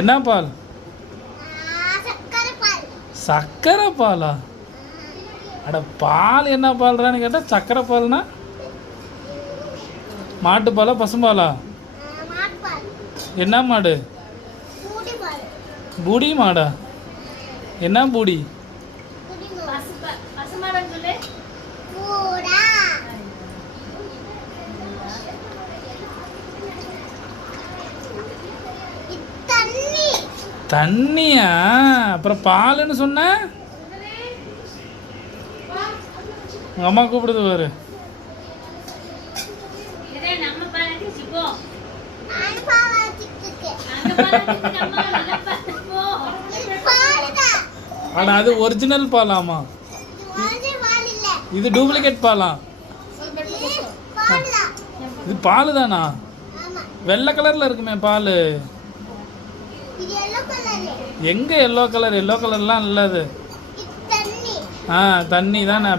என்ன பால்? சக்கரை பாலா? அட பால் என்ன பால்றான்னு கேட்டால் சக்கரை பால்னா மாட்டுப்பாலா பசும்பாலா? என்ன மாடு? பூடி மாடா? என்ன பூடி? தண்ணியா? அப்புறம் பாலுன்னு சொன்ன? உங்க அம்மா கூப்பிடுது பாரு. ஆனா அது ஒரிஜினல் பாலாமா? இது டூப்ளிகேட் பாலா? இது பால் தானா? வெள்ளை கலர்ல இருக்குமே பால். எங்க எல்லோ கலர்? எல்லோ கலர்லாம் இல்ல அது. தண்ணி தானே.